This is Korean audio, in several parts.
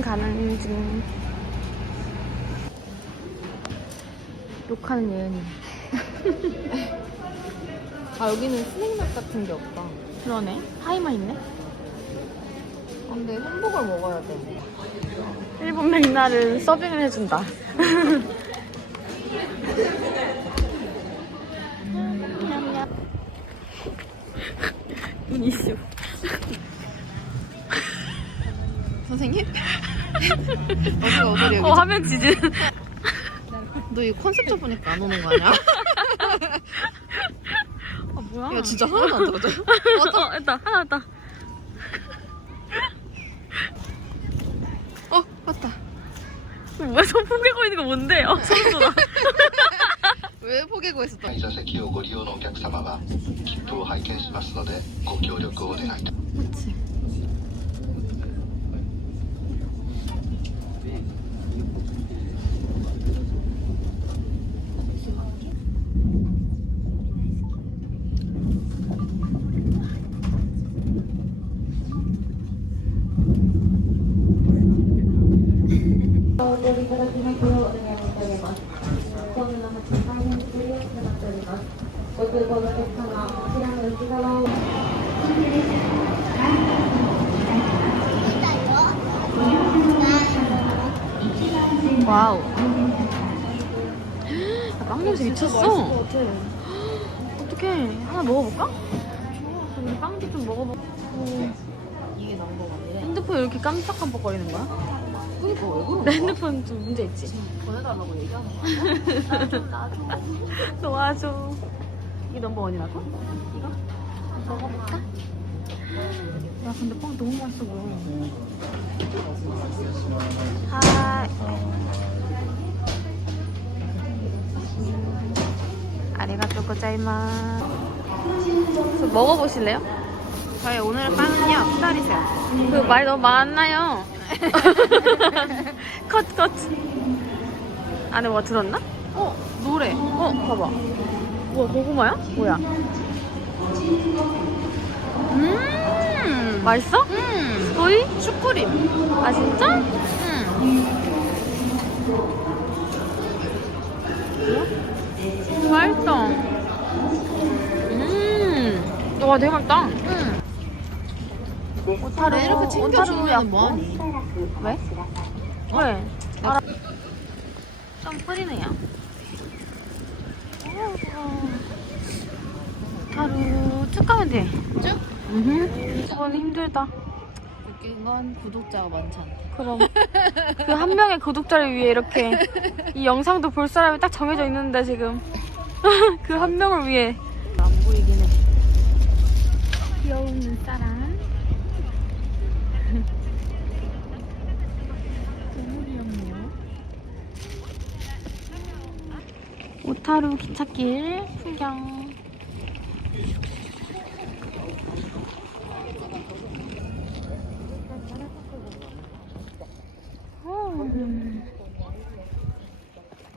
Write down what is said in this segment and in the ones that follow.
맥모닝 가는 중. 욕하는 예은이. 아 여기는 스낵맛 같은 게 없다. 그러네. 하이만 있네. 아, 근데 햄버거를 먹어야 돼. 일본 맥날은 서빙을 해준다. 이슈. 선생님? 어디가 어디야 여기? 어, 화면 지진. 너 이거 컨셉 잡으니까 안 오는 거 아니야? 아, 뭐야? 이거 진짜 하나도 안 들어져. 어, 일단 하나 왔다. 어 맞다. 왜 선풍 깨고 있는 거 뭔데? 어, 소름 돋아. 왜 포개고 있었다? 会座席をご利用のお客様は切符を拝見しますのでご協力をお願いいた 그렇지. 와우. 야, 빵 냄새 미쳤어. 어떡해. 하나 먹어볼까? 우리 빵도 좀 먹어보고. 이게 넘버 원이래. 핸드폰 왜 이렇게 깜빡깜빡거리는 거야? 그니까 왜 그런 내 핸드폰 좀 문제 있지? 보내달라고 얘기하는 거 아니야? 나좀 놔줘. 놓아줘. 이게 넘버 원이라고? 이거? 먹어볼까? 야, 근데 빵 너무 맛있어 보여. 하이. 아리가또 고자이마스. 저 먹어보실래요? 저희 오늘 빵은요 기다리세요. 그 말이 너무 많나요? 컷, 컷. 안에 뭐가 들었나? 어 노래. 어, 봐봐. 뭐야, 고구마야? 뭐야? 음. 맛있어? 음. 거의? 슈크림. 아, 진짜? 음. 맛있어. 음. 와, 맛있다. 음. 오타루. 왜 이렇게 챙겨주면 뭐하니? 왜? 왜? 알아. 좀 뿌리네요. 오타루 쭉 가면 돼. 쭉? 응. 이건 힘들다. 웃긴 건 구독자가 않다. 그럼 그 한 명의 구독자를 위해 이렇게 이 영상도 볼 사람이 딱 정해져 있는데 지금 그 한 명을 위해 안 보이긴 해. 귀여운 눈사람. 너무 귀엽네요. 오타루 기찻길 풍경. 음.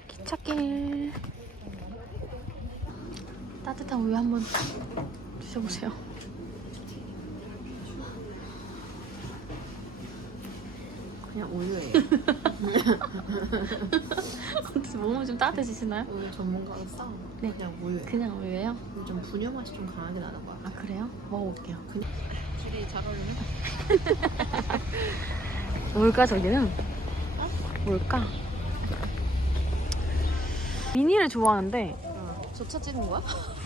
기찻길 따뜻한 우유 한번 드셔보세요. 그냥 우유예요. 어떻게 몸은 좀 따뜻해지시나요? 우유 전문가가 싸. 네. 그냥 우유. 그냥 우유예요? 좀 분유 맛이 좀 강하게 나는 거야. 아 그래요? 먹어볼게요. 둘이 잘 어울리네. 뭘까 저기는? 뭘까? 미니를 좋아하는데 저 찾지는 거야?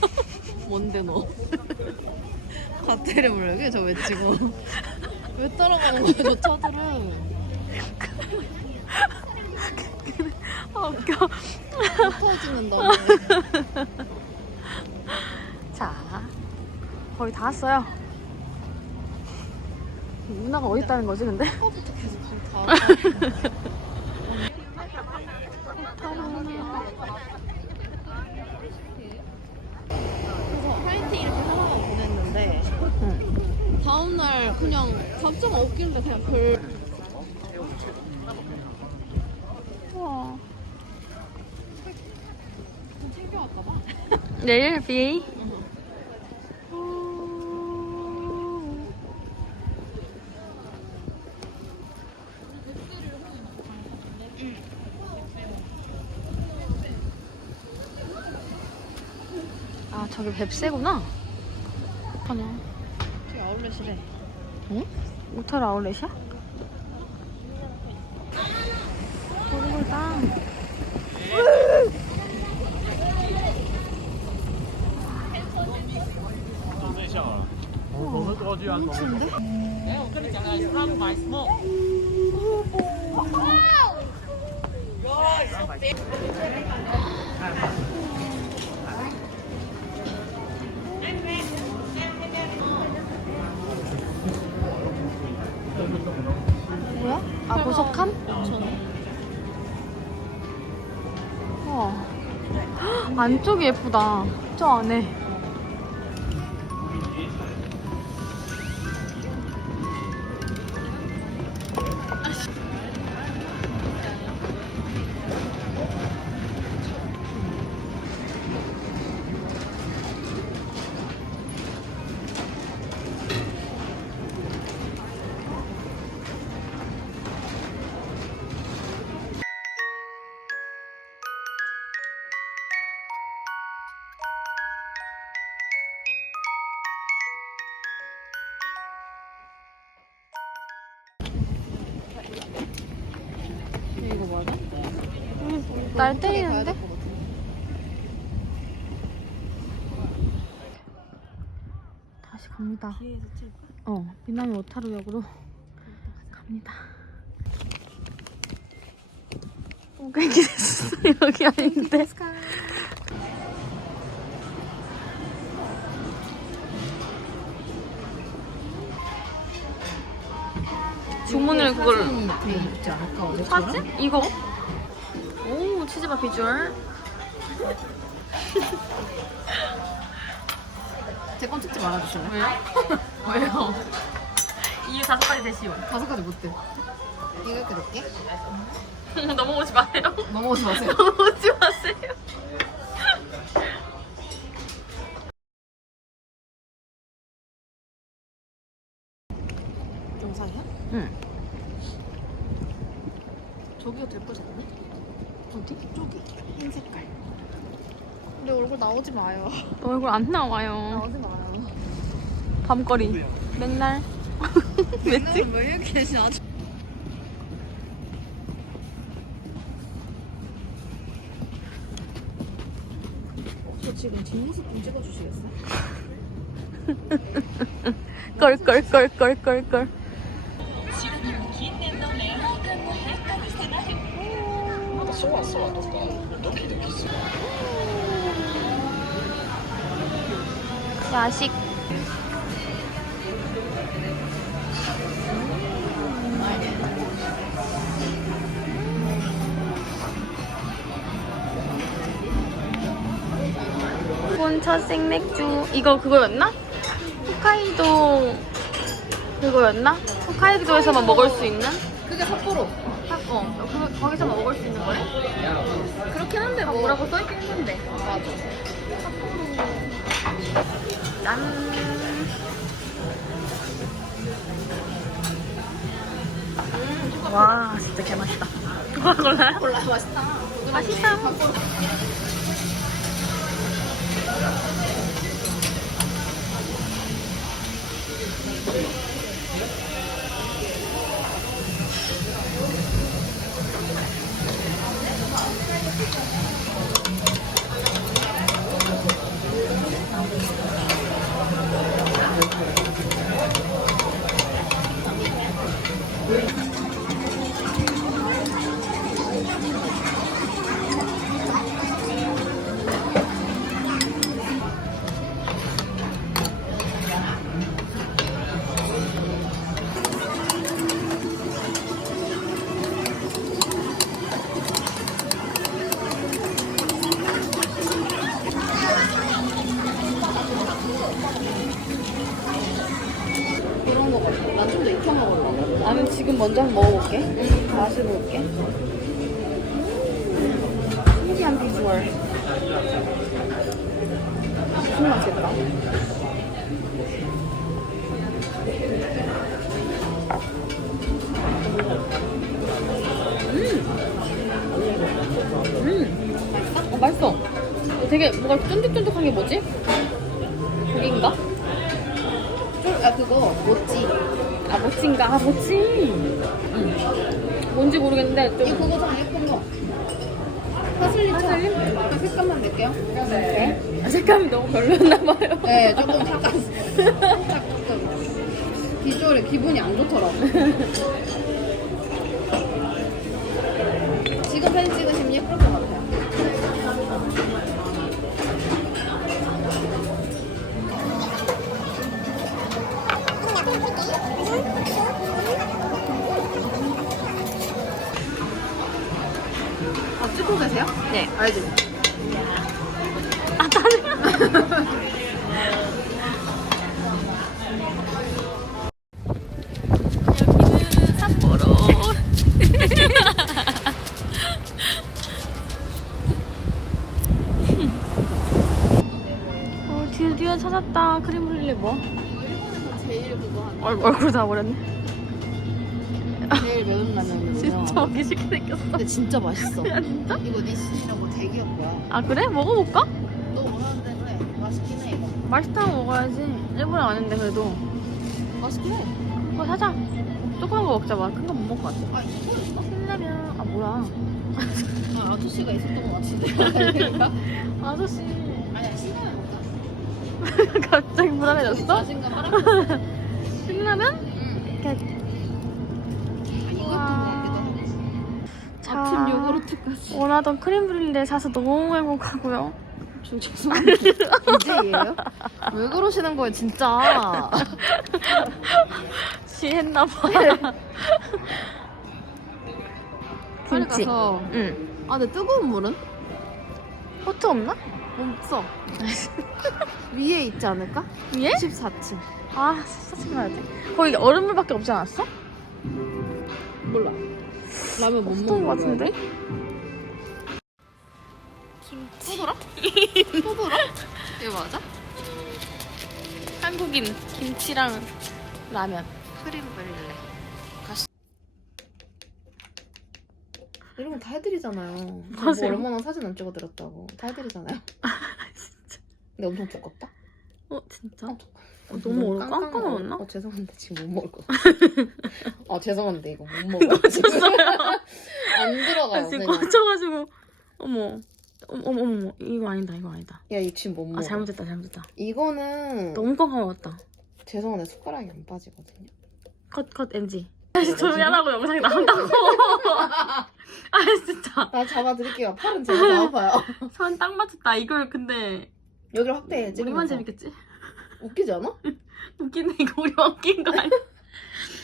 뭔데 너? 과태료 물려게 저 외치고 왜 따라가는 거야 저 차들은 아 웃겨. 못 타지는다 자 거의 다 왔어요. 누나가 어디 있다는 거지 근데? 아까부터 계속 다 그래서 화이팅 이렇게 하나만 보냈는데 다음날 그냥 답장 없길래 그냥 별 챙겨왔다 봐. 내일 비. 아 저게 뱁새구나. 아니야. 아울렛이래. 응? 오탈 아울렛이야? 뭐야? 아 보석함? 안쪽이 예쁘다. 저 안에. 날 때리는데? 다시 갑니다. 어, 미나미 오타루역으로 갑니다. 오갱이 됐어. 여기 아닌데. 주문을 그걸? 사진? 이거? 오 치즈바 비주얼 제 건 찍지 말아주실래요? 왜요? 왜요? 이유 다섯 가지 되시오 다섯 가지 못돼. 이거 드릴게. 넘어오지 마세요 넘어오지 마세요. 넘어오지 마세요 영상이야? 응 저기가 될 뻔했네. 어디? 저기 흰 색깔. 근데 얼굴 마요. 너 얼굴 안 나와요 나오지 마요. 밤거리 맥날 왜지? 왜 이렇게 계신 아주. 저 지금 뒷모습 좀 찍어주시겠어요? 껄껄껄껄껄껄 야식 본첫 생맥주 이거 그거였나? 홋카이도 그거였나? 홋카이도에서만 먹을 수 있는? 그게 삿포로. 어, 그, 거기서만 먹을 수 있는 거래? 그렇긴 한데 뭐. 뭐라고 써있긴 했는데 맞아. 짠 와, 진짜 개맛있다. 코카콜라야? 몰라 맛있다. 맛있어. 그런 먼저 먹어볼게. 맛을 볼게. 신기한 비주얼. 무슨 맛일까? 음! 음! 어, 맛있어. 되게 뭔가 쫀득쫀득한 게 뭐지? 고기인가? 쫄, 아, 그거, 뭐지? 모찌. 아? 아 멋지. 응. 뭔지 모르겠는데 이 좀. 그거잖아 예쁜 거. 파슬리처럼. 아, 색감만 낼게요. 네. 아, 색감이 너무 별로였나 봐요. 네, 조금 살짝 살짝 조금 비주얼에 기분이 안 좋더라고. 지금 사진 찍으시면 아, 찍고 계세요? 네. 알지? 아. 어, 드디어 찾았다. 크림 브릴레 뭐? 제일 그거 한 얼, 얼굴 다 버렸네. 제일 매운 라면이거든요. 진짜 먹기 싫게 생겼어. 근데 진짜 맛있어. 야, 진짜? 이거 니신이라고 대기업 거야. 아 그래? 먹어볼까? 너 원하는 대로 해. 맛있긴 해 이거. 맛있다면 먹어야지. 일본에 왔는데 그래도. 맛있긴 해. 그거 사자. 조그만 거 먹자 봐. 큰거 못 먹을 것 같아. 아 이거 있어? 신라면. 아 뭐야? 아 아저씨가 있었던 것 같은데. 아저씨. 아니야 신라면 먹자. 갑자기 불안해졌어? 자신감 하락했어. 신라면? 응. 이렇게 자, 아침 요구르트까지. 원하던 크림 브릴레 사서 너무 행복하고요. 저 죄송한데 이제예요? 왜 그러시는 거예요 진짜? 취했나봐. 빨리 김치. 가서. 응. 아 근데 뜨거운 물은? 호트 없나? 없어. 위에 있지 않을까? 위에? 14층. 아, 사진 가야 돼. 거기 얼음물밖에 없지 않았어? 몰라. 라면 못 없던 것 같은데? 소더라? 소더라? 이거 맞아? 한국인 김치랑 라면. 크림 브릴레. 가시. 이런 거 다 해드리잖아요. 뭐 맞아요. 얼마나 사진 안 찍어드렸다고. 다 해드리잖아요. 근데 엄청 두껍다. 어, 진짜? 어, 어, 너무 얼 깜깜 먹었나? 어, 죄송한데 지금 못 먹을 거. 아 죄송한데 이거 못 먹어. 안 들어가요. 아, 지금. 꽂혀가지고. 어머. 어머, 어머, 어머. 이거 아니다, 이거 아니다. 야, 이 지금 못 먹어. 아, 잘못했다, 잘못했다. 이거는 너무 깜깜 먹었다. 죄송한데 숟가락이 안 빠지거든요. 컷, 컷, NG. 다시 조용히 하라고 영상이 나온다고. 아, 진짜. 나 잡아드릴게요. 팔은 제가 잡아봐요. 선 딱 맞췄다. 이걸 근데 여기를 확대해. 우리만. 재밌겠지? 웃기지 않아? 웃기네. 이거 우리만 웃긴 거 아니야?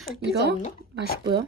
웃기지 이거? 않나? 맛있고요.